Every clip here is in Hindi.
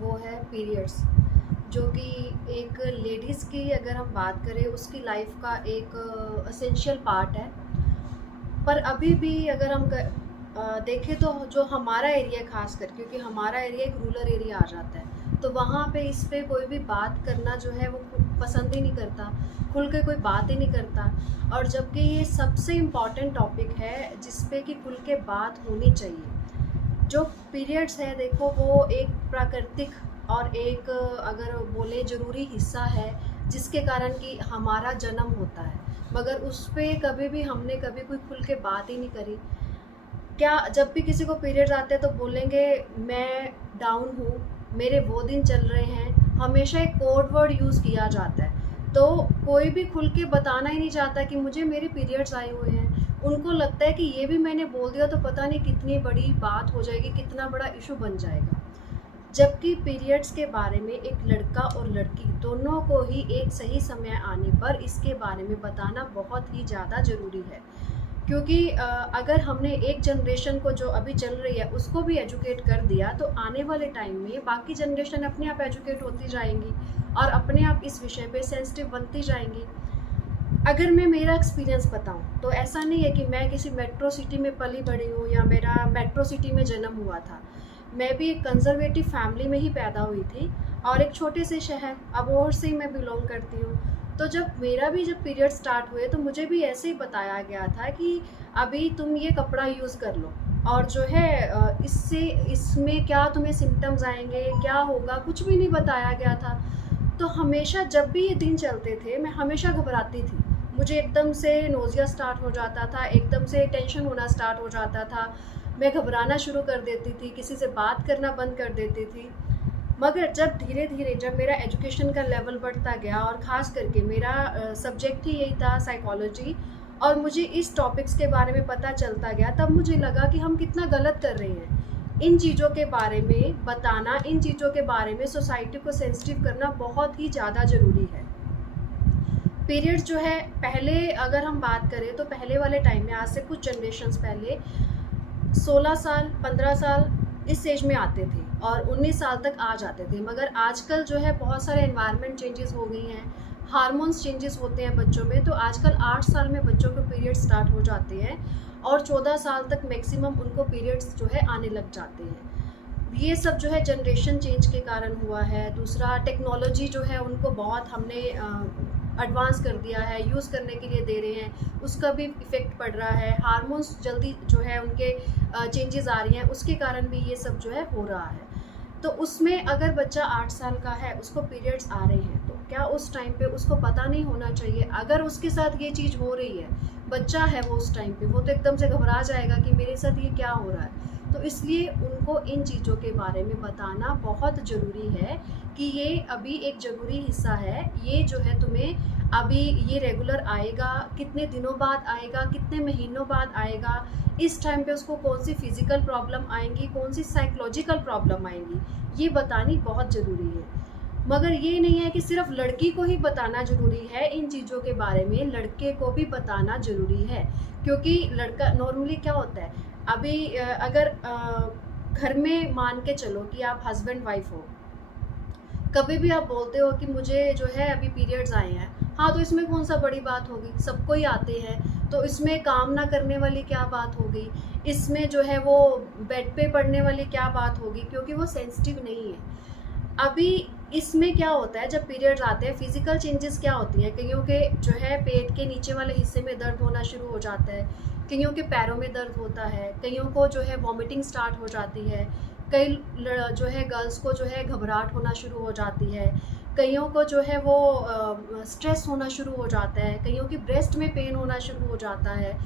वो है पीरियड्स, जो कि एक लेडीज़ की अगर हम बात करें उसकी लाइफ का एक असेंशियल पार्ट है। पर अभी भी अगर हम देखें तो जो हमारा एरिया खास कर, क्योंकि हमारा एरिया एक रूरल एरिया आ जाता है, तो वहाँ पे इस पे कोई भी बात करना जो है वो पसंद ही नहीं करता, खुल के कोई बात ही नहीं करता। और जबकि ये सबसे इम्पॉर्टेंट टॉपिक है जिस पे कि खुल के बात होनी चाहिए। जो पीरियड्स है देखो, वो एक प्राकृतिक और एक अगर बोले ज़रूरी हिस्सा है जिसके कारण कि हमारा जन्म होता है, मगर उस पे कभी भी हमने कभी कोई खुल के बात ही नहीं करी। क्या जब भी किसी को पीरियड्स आते हैं तो बोलेंगे मैं डाउन हूँ, मेरे वो दिन चल रहे हैं, हमेशा एक कोड वर्ड यूज़ किया जाता है। तो कोई भी खुल के बताना ही नहीं चाहता कि मुझे मेरे पीरियड्स आए हुए हैं। उनको लगता है कि ये भी मैंने बोल दिया तो पता नहीं कितनी बड़ी बात हो जाएगी, कितना बड़ा इशू बन जाएगा। जबकि पीरियड्स के बारे में एक लड़का और लड़की दोनों को ही एक सही समय आने पर इसके बारे में बताना बहुत ही ज़्यादा ज़रूरी है। क्योंकि अगर हमने एक जनरेशन को जो अभी चल रही है उसको भी एजुकेट कर दिया, तो आने वाले टाइम में बाकी जनरेशन अपने आप एजुकेट होती जाएंगी और अपने आप इस विषय पे सेंसिटिव बनती जाएंगी। अगर मैं मेरा एक्सपीरियंस बताऊं तो ऐसा नहीं है कि मैं किसी मेट्रो सिटी में पली बड़ी हूँ या मेरा मेट्रो सिटी में जन्म हुआ था। मैं भी एक कंजर्वेटिव फैमिली में ही पैदा हुई थी और एक छोटे से शहर अबोहर से ही मैं बिलोंग करती हूँ। तो जब पीरियड स्टार्ट हुए तो मुझे भी ऐसे ही बताया गया था कि अभी तुम ये कपड़ा यूज़ कर लो, और जो है इससे इसमें क्या तुम्हें सिम्टम्स आएंगे, क्या होगा, कुछ भी नहीं बताया गया था। तो हमेशा जब भी ये दिन चलते थे मैं हमेशा घबराती थी। मुझे एकदम से नोज़िया स्टार्ट हो जाता था, एकदम से टेंशन होना स्टार्ट हो जाता था, मैं घबराना शुरू कर देती थी, किसी से बात करना बंद कर देती थी। मगर जब धीरे धीरे जब मेरा एजुकेशन का लेवल बढ़ता गया और ख़ास करके मेरा सब्जेक्ट ही यही था साइकोलॉजी, और मुझे इस टॉपिक्स के बारे में पता चलता गया, तब मुझे लगा कि हम कितना गलत कर रहे हैं। इन चीज़ों के बारे में बताना, इन चीज़ों के बारे में सोसाइटी को सेंसिटिव करना बहुत ही ज़्यादा ज़रूरी है। पीरियड्स जो है, पहले अगर हम बात करें तो पहले वाले टाइम में, आज से कुछ जनरेशन्स पहले 16 साल 15 साल इस एज में आते थे और 19 साल तक आ जाते थे। मगर आजकल जो है बहुत सारे एनवायरनमेंट चेंजेस हो गई हैं, हार्मोन्स चेंजेस होते हैं बच्चों में, तो आजकल 8 साल में बच्चों के पीरियड स्टार्ट हो जाते हैं और 14 साल तक मैक्सिमम उनको पीरियड्स जो है आने लग जाते हैं। ये सब जो है जनरेशन चेंज के कारण हुआ है। दूसरा, टेक्नोलॉजी जो है उनको बहुत हमने एडवांस कर दिया है, यूज़ करने के लिए दे रहे हैं, उसका भी इफ़ेक्ट पड़ रहा है। हार्मोन्स जल्दी जो है उनके चेंजेस आ रही हैं, उसके कारण भी ये सब जो है हो रहा है। तो उसमें अगर बच्चा 8 साल का है, उसको पीरियड्स आ रहे हैं, तो क्या उस टाइम पे उसको पता नहीं होना चाहिए? अगर उसके साथ ये चीज़ हो रही है, बच्चा है वो, उस टाइम पे वो तो एकदम से घबरा जाएगा कि मेरे साथ ये क्या हो रहा है। तो इसलिए उनको इन चीज़ों के बारे में बताना बहुत ज़रूरी है कि ये अभी एक ज़रूरी हिस्सा है। ये जो है तुम्हें अभी ये रेगुलर आएगा, कितने दिनों बाद आएगा, कितने महीनों बाद आएगा, इस टाइम पे उसको कौन सी फिज़िकल प्रॉब्लम आएंगी, कौन सी साइकोलॉजिकल प्रॉब्लम आएंगी, ये बतानी बहुत ज़रूरी है। मगर ये नहीं है कि सिर्फ लड़की को ही बताना ज़रूरी है इन चीज़ों के बारे में, लड़के को भी बताना ज़रूरी है। क्योंकि लड़का नॉर्मली क्या होता है, अभी अगर घर में मान के चलो कि आप हस्बैंड वाइफ हो, कभी भी आप बोलते हो कि मुझे जो है अभी पीरियड्स आए हैं, हाँ तो इसमें कौन सा बड़ी बात होगी, सबको ही आते हैं, तो इसमें काम ना करने वाली क्या बात होगी, इसमें जो है वो बेड पे पड़ने वाली क्या बात होगी, क्योंकि वो सेंसिटिव नहीं है। अभी इसमें क्या होता है, जब पीरियड्स आते हैं फिजिकल चेंजेस क्या होती हैं, कईयों के जो है पेट के नीचे वाले हिस्से में दर्द होना शुरू हो जाता है, कईयों के पैरों में दर्द होता है, कईयों को जो है वॉमिटिंग स्टार्ट हो जाती है, कई जो है गर्ल्स को जो है घबराहट होना शुरू हो जाती है, कईयों को जो है वो स्ट्रेस होना शुरू हो जाता है, कईयों की ब्रेस्ट में पेन होना शुरू हो जाता है।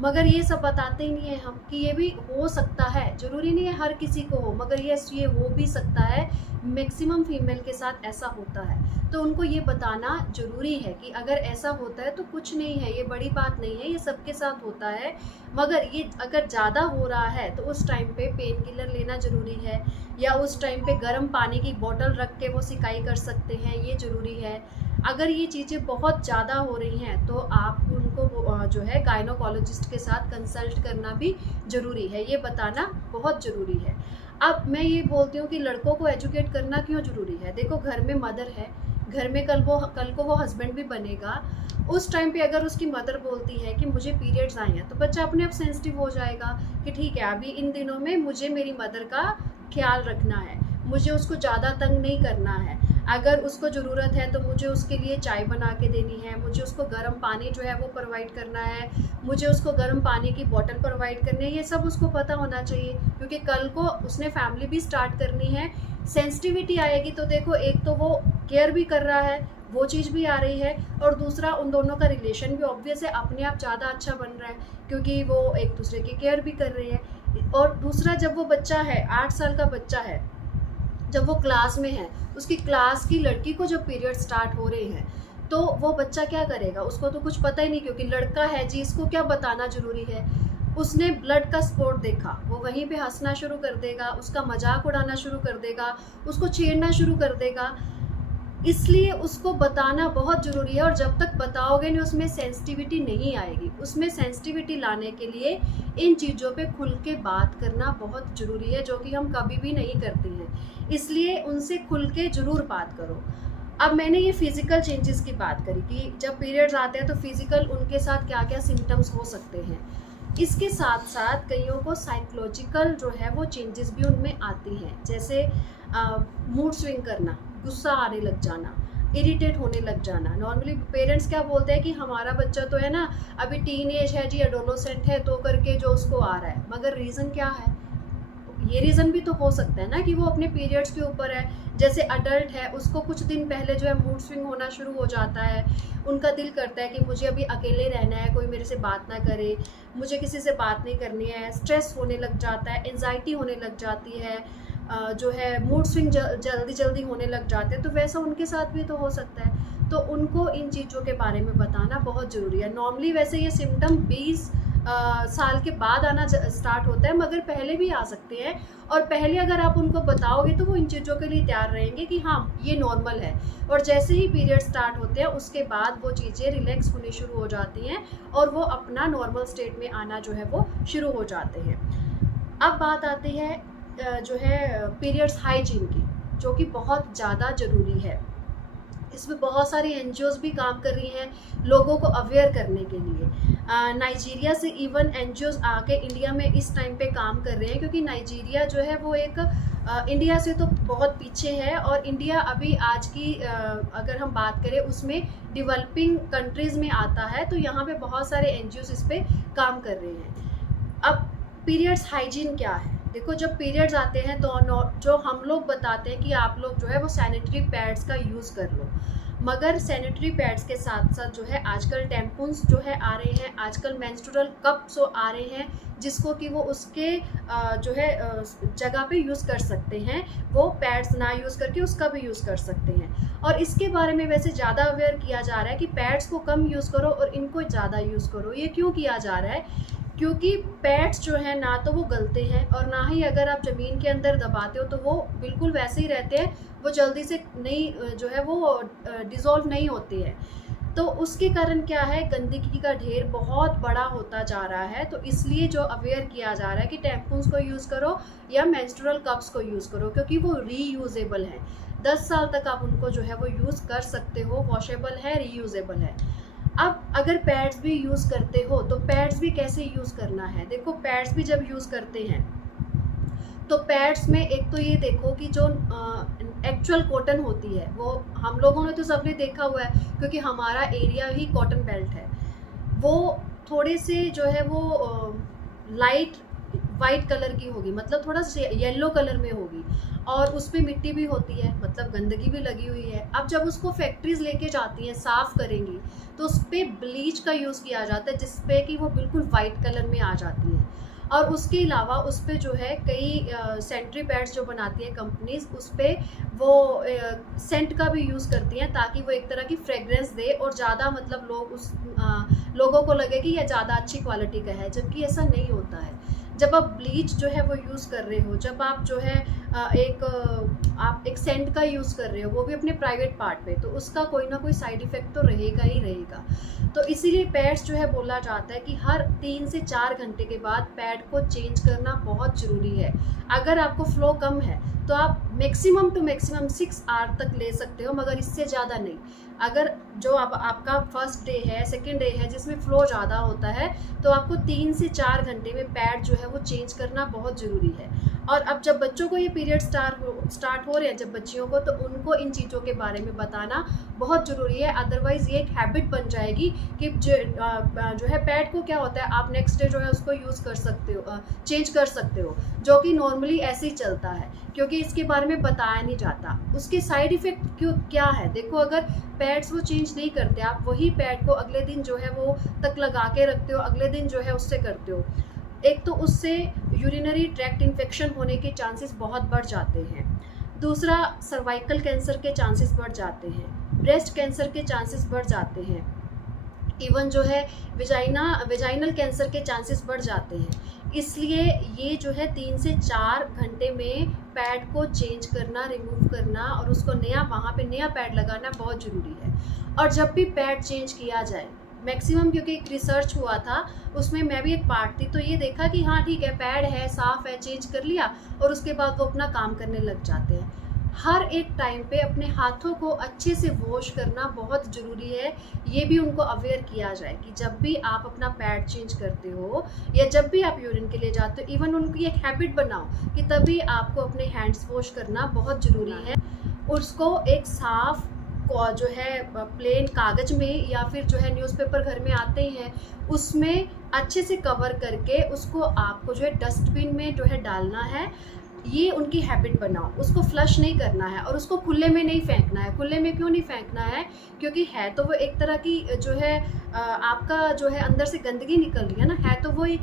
मगर ये सब बताते ही नहीं है हम कि ये भी हो सकता है, ज़रूरी नहीं है हर किसी को हो, मगर ये हो भी सकता है, मैक्सिमम फीमेल के साथ ऐसा होता है। तो उनको ये बताना ज़रूरी है कि अगर ऐसा होता है तो कुछ नहीं है, ये बड़ी बात नहीं है, ये सबके साथ होता है। मगर ये अगर ज़्यादा हो रहा है तो उस टाइम पे पेन किलर लेना ज़रूरी है, या उस टाइम पे गर्म पानी की बोतल रख के वो सिकाई कर सकते हैं, ये ज़रूरी है। अगर ये चीज़ें बहुत ज़्यादा हो रही हैं तो आप उनको जो है गायनोकोलॉजिस्ट के साथ कंसल्ट करना भी ज़रूरी है, ये बताना बहुत ज़रूरी है। अब मैं ये बोलती हूँ कि लड़कों को एजुकेट करना क्यों ज़रूरी है। देखो घर में मदर है, घर में कल को वो हस्बैंड भी बनेगा। उस टाइम पे अगर उसकी मदर बोलती है कि मुझे पीरियड्स आए हैं, तो बच्चा अपने आप सेंसिटिव हो जाएगा कि ठीक है, अभी इन दिनों में मुझे मेरी मदर का ख्याल रखना है, मुझे उसको ज़्यादा तंग नहीं करना है। अगर उसको ज़रूरत है तो मुझे उसके लिए चाय बना के देनी है, मुझे उसको गर्म पानी जो है वो प्रोवाइड करना है, मुझे उसको गर्म पानी की बॉटल प्रोवाइड करनी है। ये सब उसको पता होना चाहिए, क्योंकि कल को उसने फैमिली भी स्टार्ट करनी है। सेंसिटिविटी आएगी तो देखो, एक तो वो केयर भी कर रहा है, वो चीज़ भी आ रही है, और दूसरा उन दोनों का रिलेशन भी ऑब्वियस है अपने आप ज़्यादा अच्छा बन रहा है, क्योंकि वो एक दूसरे की केयर भी कर रहे हैं। और दूसरा, जब वो बच्चा है, 8 साल का बच्चा है, जब वो क्लास में है, उसकी क्लास की लड़की को जब पीरियड स्टार्ट हो रहे हैं, तो वो बच्चा क्या करेगा? उसको तो कुछ पता ही नहीं, क्योंकि लड़का है जी, इसको क्या बताना ज़रूरी है। उसने ब्लड का स्पोर्ट देखा, वो वहीं पे हंसना शुरू कर देगा, उसका मजाक उड़ाना शुरू कर देगा, उसको छेड़ना शुरू कर देगा। इसलिए उसको बताना बहुत ज़रूरी है, और जब तक बताओगे नहीं, उसमें सेंसिटिविटी नहीं आएगी। उसमें सेंसिटिविटी लाने के लिए इन चीज़ों पे खुल के बात करना बहुत ज़रूरी है, जो कि हम कभी भी नहीं करते हैं। इसलिए उनसे खुल के ज़रूर बात करो। अब मैंने ये फिज़िकल चेंजेस की बात करी कि जब पीरियड्स आते हैं तो फिज़िकल उनके साथ क्या क्या सिम्टम्स हो सकते हैं। इसके साथ साथ कईयों को साइकोलॉजिकल जो है वो चेंजेस भी उनमें आती हैं, जैसे मूड स्विंग करना, गुस्सा आने लग जाना, इरिटेट होने लग जाना। नॉर्मली पेरेंट्स क्या बोलते हैं कि हमारा बच्चा तो है ना, अभी टीन एज है जी, एडोलोसेंट है, तो करके जो उसको आ रहा है। मगर रीज़न क्या है? ये रीज़न भी तो हो सकता है ना कि वो अपने पीरियड्स के ऊपर है। जैसे अडल्ट है, उसको कुछ दिन पहले जो है मूड स्विंग होना शुरू हो जाता है, उनका दिल करता है कि मुझे अभी अकेले रहना है, कोई मेरे से बात ना करे, मुझे किसी से बात नहीं करनी है, स्ट्रेस होने लग जाता है, एंजाइटी होने लग जाती है, जो है मूड स्विंग जल्दी जल्दी होने लग जाते हैं। तो वैसा उनके साथ भी तो हो सकता है, तो उनको इन चीज़ों के बारे में बताना बहुत ज़रूरी है। नॉर्मली वैसे ये सिम्टम 20 साल के बाद आना स्टार्ट होता है, मगर पहले भी आ सकते हैं, और पहले अगर आप उनको बताओगे तो वो इन चीज़ों के लिए तैयार रहेंगे कि हाँ ये नॉर्मल है। और जैसे ही पीरियड स्टार्ट होते हैं, उसके बाद वो चीज़ें रिलैक्स होनी शुरू हो जाती हैं, और वो अपना नॉर्मल स्टेट में आना जो है वो शुरू हो जाते हैं। अब बात आती है जो है पीरियड्स हाइजीन की, जो कि बहुत ज़्यादा ज़रूरी है। इसमें बहुत सारी एनजीओज़ भी काम कर रही हैं लोगों को अवेयर करने के लिए। नाइजीरिया से इवन एनजीओज़ आके इंडिया में इस टाइम पे काम कर रहे हैं, क्योंकि नाइजीरिया जो है वो एक इंडिया से तो बहुत पीछे है, और इंडिया अभी आज की अगर हम बात करें उसमें डेवलपिंग कंट्रीज़ में आता है। तो यहाँ पे बहुत सारे एनजीओज़ इस पर काम कर रहे हैं। अब पीरियड्स हाइजीन क्या है? देखो, जब पीरियड्स आते हैं तो जो हम लोग बताते हैं कि आप लोग जो है वो सैनिटरी पैड्स का यूज़ कर लो, मगर सैनिटरी पैड्स के साथ साथ जो है आजकल टैम्पून्स जो है आ रहे हैं, आजकल मेंस्ट्रुअल कप्स आ रहे हैं, जिसको कि वो उसके जो है जगह पे यूज़ कर सकते हैं। वो पैड्स ना यूज़ करके उसका भी यूज़ कर सकते हैं। और इसके बारे में वैसे ज़्यादा अवेयर किया जा रहा है कि पैड्स को कम यूज़ करो और इनको ज़्यादा यूज़ करो। ये क्यों किया जा रहा है? क्योंकि पैड्स जो है ना तो वो गलते हैं, और ना ही अगर आप ज़मीन के अंदर दबाते हो तो वो बिल्कुल वैसे ही रहते हैं, वो जल्दी से नहीं जो है वो डिज़ोल्व नहीं होते हैं। तो उसके कारण क्या है, गंदगी का ढेर बहुत बड़ा होता जा रहा है। तो इसलिए जो अवेयर किया जा रहा है कि टैम्पून्स को यूज़ करो या मेंस्ट्रुअल कप्स को यूज़ करो, क्योंकि वो रीयूजेबल हैं। 10 साल तक आप उनको जो है वो यूज़ कर सकते हो, वॉशेबल है, रीयूजेबल है। अब अगर पैड्स भी यूज़ करते हो तो पैड्स भी कैसे यूज़ करना है? देखो, पैड्स भी जब यूज़ करते हैं तो पैड्स में एक तो ये देखो कि जो एक्चुअल कॉटन होती है, वो हम लोगों ने तो सबने देखा हुआ है, क्योंकि हमारा एरिया ही कॉटन बेल्ट है। वो थोड़े से जो है वो लाइट वाइट कलर की होगी, मतलब थोड़ा येलो कलर में होगी, और उस पर मिट्टी भी होती है, मतलब गंदगी भी लगी हुई है। अब जब उसको फैक्ट्रीज लेके जाती हैं, साफ़ करेंगी, तो उस पर ब्लीच का यूज़ किया जाता है, जिसपे कि वो बिल्कुल वाइट कलर में आ जाती है। और उसके अलावा उस पर जो है कई सैनिटरी पैड्स जो बनाती हैं कंपनीज, उस पर वो सेंट का भी यूज़ करती हैं, ताकि वो एक तरह की फ्रेगरेंस दे, और ज़्यादा मतलब लोगों को लगे कि यह ज़्यादा अच्छी क्वालिटी का है, जबकि ऐसा नहीं होता है। जब आप ब्लीच जो है वो यूज़ कर रहे हो, जब आप जो है आप एक सेंट का यूज़ कर रहे हो, वो भी अपने प्राइवेट पार्ट पे, तो उसका कोई ना कोई साइड इफ़ेक्ट तो रहेगा ही रहेगा। तो इसीलिए पैड्स जो है बोला जाता है कि हर 3 से 4 घंटे के बाद पैड को चेंज करना बहुत ज़रूरी है। अगर आपको फ्लो कम है तो आप मैक्सिमम टू मैक्सिमम 6 आवर तक ले सकते हो, मगर इससे ज़्यादा नहीं। अगर जो अब आपका फर्स्ट डे है, सेकंड डे है, जिसमें फ्लो ज़्यादा होता है, तो आपको 3 से 4 घंटे में पैड जो है वो चेंज करना बहुत ज़रूरी है। और अब जब बच्चों को ये पीरियड स्टार्ट हो रहे हैं, जब बच्चियों को, तो उनको इन चीज़ों के बारे में बताना बहुत ज़रूरी है। अदरवाइज़ ये एक हैबिट बन जाएगी कि जो है पैड को क्या होता है, आप नेक्स्ट डे जो है उसको यूज़ कर सकते हो, चेंज कर सकते हो, जो कि नॉर्मली ऐसे ही चलता है, क्योंकि इसके बारे में बताया नहीं जाता। उसके साइड इफ़ेक्ट क्या है, देखो, अगर पैड्स वो चेंज नहीं करते, आप वही पैड को अगले दिन जो है वो तक लगा के रखते हो, अगले दिन जो है उससे करते हो, एक तो उससे यूरिनरी ट्रैक्ट इन्फेक्शन होने के चांसेस बहुत बढ़ जाते हैं। दूसरा, सर्वाइकल कैंसर के चांसेस बढ़ जाते हैं, ब्रेस्ट कैंसर के चांसेस बढ़ जाते हैं, इवन जो है वेजाइनल कैंसर के चांसेस बढ़ जाते हैं। इसलिए ये जो है 3 से 4 घंटे में पैड को चेंज करना, रिमूव करना और उसको वहाँ पे नया पैड लगाना बहुत ज़रूरी है। और जब भी पैड चेंज किया जाए, मैक्सिमम, क्योंकि एक रिसर्च हुआ था, उसमें मैं भी एक पार्ट थी, तो ये देखा कि हाँ ठीक है, पैड है, साफ़ है, चेंज कर लिया और उसके बाद वो अपना काम करने लग जाते हैं। हर एक टाइम पे अपने हाथों को अच्छे से वॉश करना बहुत ज़रूरी है। ये भी उनको अवेयर किया जाए कि जब भी आप अपना पैड चेंज करते हो या जब भी आप यूरिन के लिए जाते हो, इवन उनकी एक हैबिट बनाओ कि तभी आपको अपने हैंड्स वॉश करना बहुत ज़रूरी है। उसको एक साफ़ जो है प्लेन कागज़ में या फिर जो है न्यूज़पेपर घर में आते ही हैं, उसमें अच्छे से कवर करके उसको आपको जो है डस्टबिन में जो है डालना है। ये उनकी हैबिट बनाओ, उसको फ्लश नहीं करना है और उसको खुले में नहीं फेंकना है। खुले में क्यों नहीं फेंकना है, क्योंकि है तो वो एक तरह की जो है आपका जो है अंदर से गंदगी निकल रही है ना, है तो वही।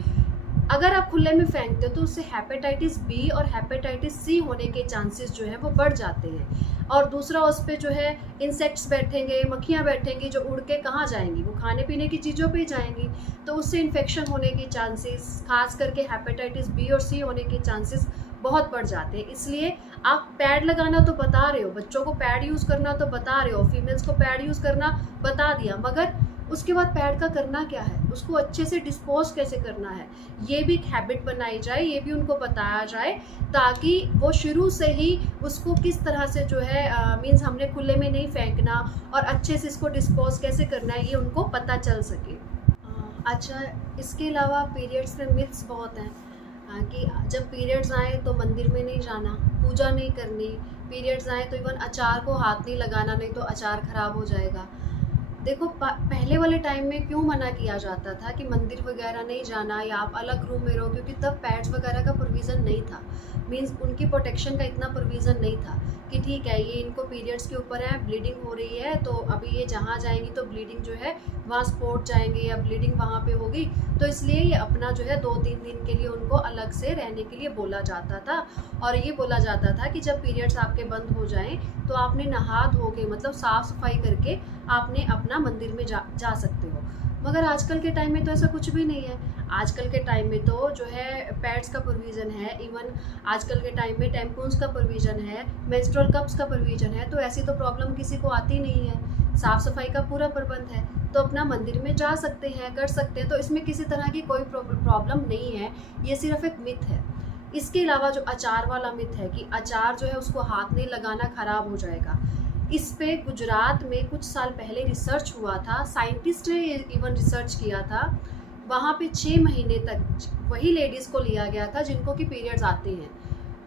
अगर आप खुले में फेंकते हो तो उससे हेपेटाइटिस बी और हेपेटाइटिस सी होने के चांसेस जो है वो बढ़ जाते हैं। और दूसरा, उस पर जो है इंसेक्ट्स बैठेंगे, मक्खियाँ बैठेंगी, जो उड़ के कहाँ जाएंगी, वो खाने पीने की चीज़ों पे ही जाएंगी, तो उससे इन्फेक्शन होने के चांसेस, खास करके हेपेटाइटिस बी और सी होने के चांसेस बहुत बढ़ जाते हैं। इसलिए आप पैड लगाना तो बता रहे हो, बच्चों को पैड यूज़ करना तो बता रहे हो, फीमेल्स को पैड यूज़ करना बता दिया, मगर उसके बाद पैड का करना क्या है, उसको अच्छे से डिस्पोज कैसे करना है, ये भी एक हैबिट बनाई जाए, ये भी उनको बताया जाए, ताकि वो शुरू से ही उसको किस तरह से जो है मीन्स हमने खुले में नहीं फेंकना और अच्छे से इसको डिस्पोज कैसे करना है, ये उनको पता चल सके। अच्छा, इसके अलावा पीरियड्स में मिथ्स बहुत हैं कि जब पीरियड्स आए तो मंदिर में नहीं जाना, पूजा नहीं करनी, पीरियड्स आए तो इवन अचार को हाथ नहीं लगाना, नहीं तो अचार खराब हो जाएगा। देखो, पहले वाले टाइम में क्यों मना किया जाता था कि मंदिर वगैरह नहीं जाना या आप अलग रूम में रहो, क्योंकि तब पैड्स वगैरह का प्रोविज़न नहीं था, मींस उनकी प्रोटेक्शन का इतना प्रोविज़न नहीं था कि ठीक है, ये इनको पीरियड्स के ऊपर है, ब्लीडिंग हो रही है, तो अभी ये जहाँ जाएंगी तो ब्लीडिंग जो है वहाँ स्पॉट जाएंगे या ब्लीडिंग वहाँ पे होगी, तो इसलिए ये अपना जो है 2-3 दिन के लिए उनको अलग से रहने के लिए बोला जाता था। और ये बोला जाता था कि जब पीरियड्स आपके बंद हो जाएं तो आपने नहा धो के, मतलब साफ़ सफाई करके आपने अपना मंदिर में जा सकते हो। मगर आजकल के टाइम में तो ऐसा कुछ भी नहीं है। आजकल के टाइम में तो जो है पैड्स का प्रोविज़न है, इवन आजकल के टाइम में टैम्पून्स का प्रोविज़न है, मेंस्ट्रुअल कप्स का प्रोविज़न है, तो ऐसी तो प्रॉब्लम किसी को आती नहीं है। साफ़ सफाई का पूरा प्रबंध है, तो अपना मंदिर में जा सकते हैं, कर सकते हैं, तो इसमें किसी तरह की कोई प्रॉब्लम नहीं है, ये सिर्फ एक मिथ है। इसके अलावा जो अचार वाला मिथ है कि अचार जो है उसको हाथ नहीं लगाना, ख़राब हो जाएगा, इस पे गुजरात में कुछ साल पहले रिसर्च हुआ था, साइंटिस्ट ने इवन रिसर्च किया था। वहाँ पे 6 महीने तक वही लेडीज़ को लिया गया था जिनको कि पीरियड्स आते हैं,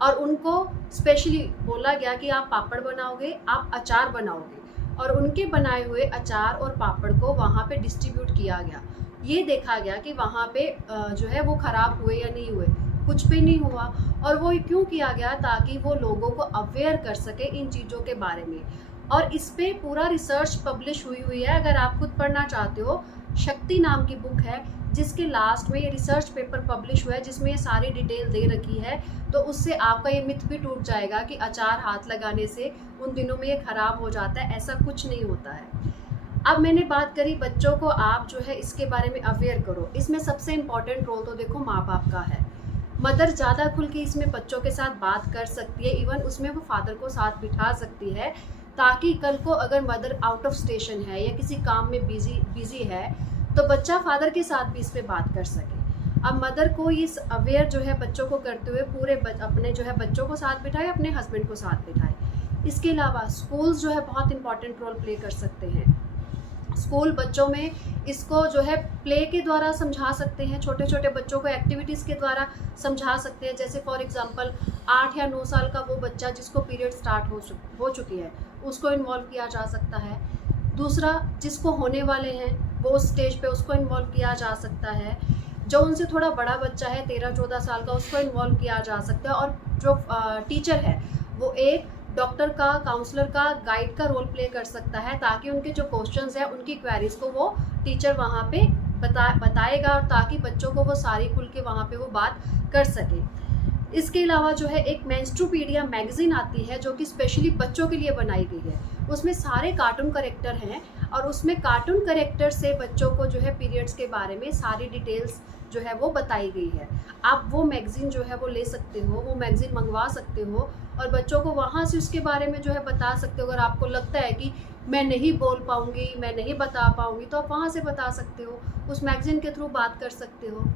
और उनको स्पेशली बोला गया कि आप पापड़ बनाओगे, आप अचार बनाओगे, और उनके बनाए हुए अचार और पापड़ को वहाँ पे डिस्ट्रीब्यूट किया गया। ये देखा गया कि वहाँ पे जो है वो ख़राब हुए या नहीं हुए, कुछ भी नहीं हुआ। और वो क्यों किया गया, ताकि वो लोगों को अवेयर कर सके इन चीज़ों के बारे में। और इस पे पूरा रिसर्च पब्लिश हुई है, अगर आप खुद पढ़ना चाहते हो, शक्ति नाम की बुक है जिसके लास्ट में ये रिसर्च पेपर पब्लिश हुआ है, जिसमें ये सारी डिटेल दे रखी है। तो उससे आपका ये मिथ भी टूट जाएगा कि अचार हाथ लगाने से उन दिनों में ये ख़राब हो जाता है, ऐसा कुछ नहीं होता है। अब मैंने बात करी बच्चों को आप जो है इसके बारे में अवेयर करो, इसमें सबसे इम्पॉर्टेंट रोल तो देखो माँ बाप का है। मदर ज़्यादा खुल के इसमें बच्चों के साथ बात कर सकती है, इवन उसमें वो फादर को साथ बिठा सकती है, ताकि कल को अगर मदर आउट ऑफ स्टेशन है या किसी काम में बिजी है तो बच्चा फादर के साथ भी इस पे बात कर सके। अब मदर को इस अवेयर जो है बच्चों को करते हुए पूरे अपने जो है बच्चों को साथ बिठाए, अपने हस्बैंड को साथ बिठाए। इसके अलावा स्कूल्स जो है बहुत इंपॉर्टेंट रोल प्ले कर सकते हैं। स्कूल बच्चों में इसको जो है प्ले के द्वारा समझा सकते हैं, छोटे छोटे बच्चों को एक्टिविटीज़ के द्वारा समझा सकते हैं। जैसे फॉर एग्जांपल 8 या 9 साल का वो बच्चा जिसको पीरियड स्टार्ट हो चुकी है, उसको इन्वॉल्व किया जा सकता है। दूसरा, जिसको होने वाले हैं वो उस स्टेज पे उसको इन्वॉल्व किया जा सकता है। जो उनसे थोड़ा बड़ा बच्चा है 13-14 साल का, उसको इन्वॉल्व किया जा सकता है। और जो टीचर है वो एक डॉक्टर का, काउंसलर का, गाइड का रोल प्ले कर सकता है, ताकि उनके जो क्वेश्चंस हैं उनकी क्वेरीज को वो टीचर वहाँ पे बताएगा, और ताकि बच्चों को वो सारी खुल के वहाँ पे वो बात कर सके। इसके अलावा जो है एक मेंस्ट्रुपीडिया मैगजीन आती है जो कि स्पेशली बच्चों के लिए बनाई गई है। उसमें सारे कार्टून कैरेक्टर हैं और उसमें कार्टून कैरेक्टर से बच्चों को जो है पीरियड्स के बारे में सारी डिटेल्स जो है वो बताई गई है। आप वो मैगजीन जो है वो ले सकते हो, वो मैगजीन मंगवा सकते हो और बच्चों को वहाँ से उसके बारे में जो है बता सकते हो। अगर आपको लगता है कि मैं नहीं बोल पाऊँगी, मैं नहीं बता पाऊँगी, तो आप वहाँ से बता सकते हो, उस मैगजीन के थ्रू बात कर सकते हो।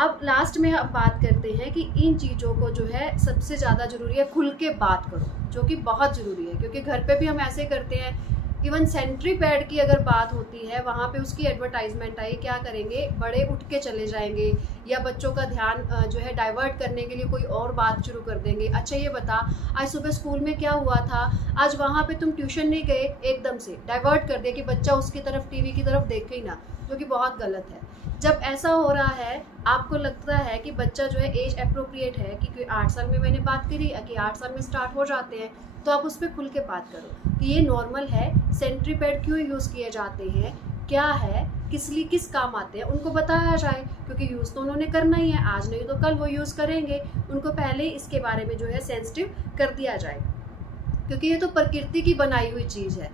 अब लास्ट में अब बात करते हैं कि इन चीज़ों को जो है सबसे ज़्यादा ज़रूरी है खुल के बात करो, जो कि बहुत ज़रूरी है, क्योंकि घर पे भी हम ऐसे करते हैं। इवन सेंट्री पैड की अगर बात होती है, वहाँ पे उसकी एडवर्टाइजमेंट आई, क्या करेंगे, बड़े उठ के चले जाएंगे या बच्चों का ध्यान जो है डाइवर्ट करने के लिए कोई और बात शुरू कर देंगे। अच्छा ये बता, आज सुबह स्कूल में क्या हुआ था, आज वहाँ पे तुम ट्यूशन नहीं गए, एकदम से डाइवर्ट कर दिया कि बच्चा उसकी तरफ, टीवी की तरफ देखे ही ना, जो कि बहुत गलत है। जब ऐसा हो रहा है, आपको लगता है कि बच्चा जो है एज अप्रोप्रिएट है, कि 8 साल में मैंने बात करी कि 8 साल में स्टार्ट हो जाते हैं, तो आप उस पर खुल के बात करो कि ये नॉर्मल है, सेंट्री पैड क्यों यूज़ किए जाते हैं, क्या है, किस काम आते हैं, उनको बताया जाए, क्योंकि यूज़ तो उन्होंने करना ही है, आज नहीं तो कल वो यूज़ करेंगे। उनको पहले ही इसके बारे में जो है सेंसिटिव कर दिया जाए, क्योंकि ये तो प्रकृति की बनाई हुई चीज़ है,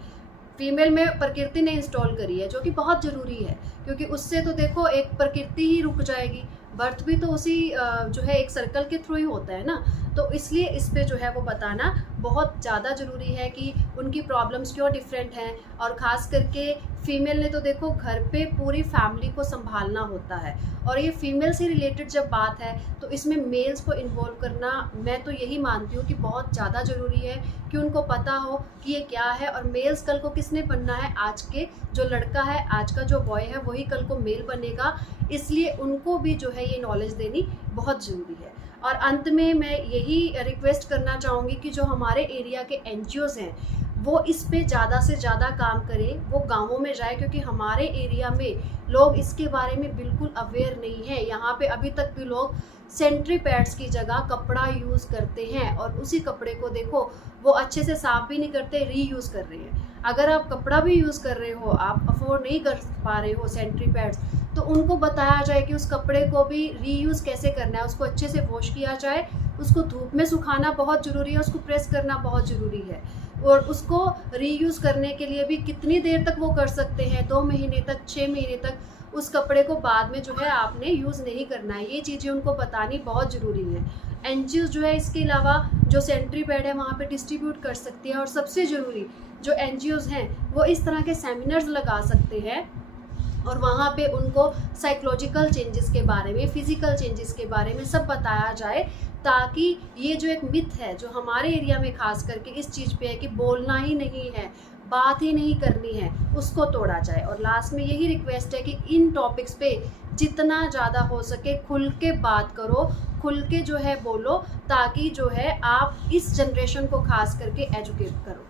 फीमेल में प्रकृति ने इंस्टॉल करी है, जो कि बहुत ज़रूरी है, क्योंकि उससे तो देखो एक प्रकृति ही रुक जाएगी। बर्थ भी तो उसी जो है एक सर्कल के थ्रू ही होता है ना, तो इसलिए इस पे जो है वो बताना बहुत ज़्यादा ज़रूरी है कि उनकी प्रॉब्लम्स क्यों डिफरेंट हैं। और ख़ास करके फीमेल ने तो देखो घर पे पूरी फैमिली को संभालना होता है, और ये फीमेल से रिलेटेड जब बात है तो इसमें मेल्स को इन्वॉल्व करना, मैं तो यही मानती हूँ कि बहुत ज़्यादा ज़रूरी है कि उनको पता हो कि ये क्या है। और मेल्स कल को किसने बनना है, आज के जो लड़का है, आज का जो बॉय है, वही कल को मेल बनेगा, इसलिए उनको भी जो है ये नॉलेज देनी बहुत ज़रूरी है। और अंत में मैं यही रिक्वेस्ट करना चाहूँगी कि जो हमारे एरिया के NGOs हैं वो इस पे ज़्यादा से ज़्यादा काम करें, वो गांवों में जाए, क्योंकि हमारे एरिया में लोग इसके बारे में बिल्कुल अवेयर नहीं है। यहाँ पे अभी तक भी लोग सेंट्री पैड्स की जगह कपड़ा यूज़ करते हैं, और उसी कपड़े को देखो वो अच्छे से साफ भी नहीं करते, रीयूज़ कर रहे हैं। अगर आप कपड़ा भी यूज़ कर रहे हो, आप अफोर्ड नहीं कर पा रहे हो सेंट्री पैड्स, तो उनको बताया जाए कि उस कपड़े को भी रीयूज़ कैसे करना है, उसको अच्छे से वॉश किया जाए, उसको धूप में सुखाना बहुत ज़रूरी है, उसको प्रेस करना बहुत ज़रूरी है, और उसको रीयूज़ करने के लिए भी कितनी देर तक वो कर सकते हैं, 2 महीने तक, 6 महीने तक उस कपड़े को बाद में जो है आपने यूज़ नहीं करना है। ये चीज़ें उनको बतानी बहुत ज़रूरी है। NGOs जो है इसके अलावा जो सेंट्री पैड है वहाँ पे डिस्ट्रीब्यूट कर सकती है, और सबसे ज़रूरी जो NGOs हैं वो इस तरह के सेमिनार्स लगा सकते हैं, और वहाँ पे उनको साइकोलॉजिकल चेंजेस के बारे में, फिज़िकल चेंजेस के बारे में सब बताया जाए, ताकि ये जो एक मिथ है जो हमारे एरिया में खास करके इस चीज़ पे है कि बोलना ही नहीं है, बात ही नहीं करनी है, उसको तोड़ा जाए। और लास्ट में यही रिक्वेस्ट है कि इन टॉपिक्स पे जितना ज़्यादा हो सके खुल के बात करो, खुल के जो है बोलो, ताकि जो है आप इस जनरेशन को खास करके एजुकेट करो।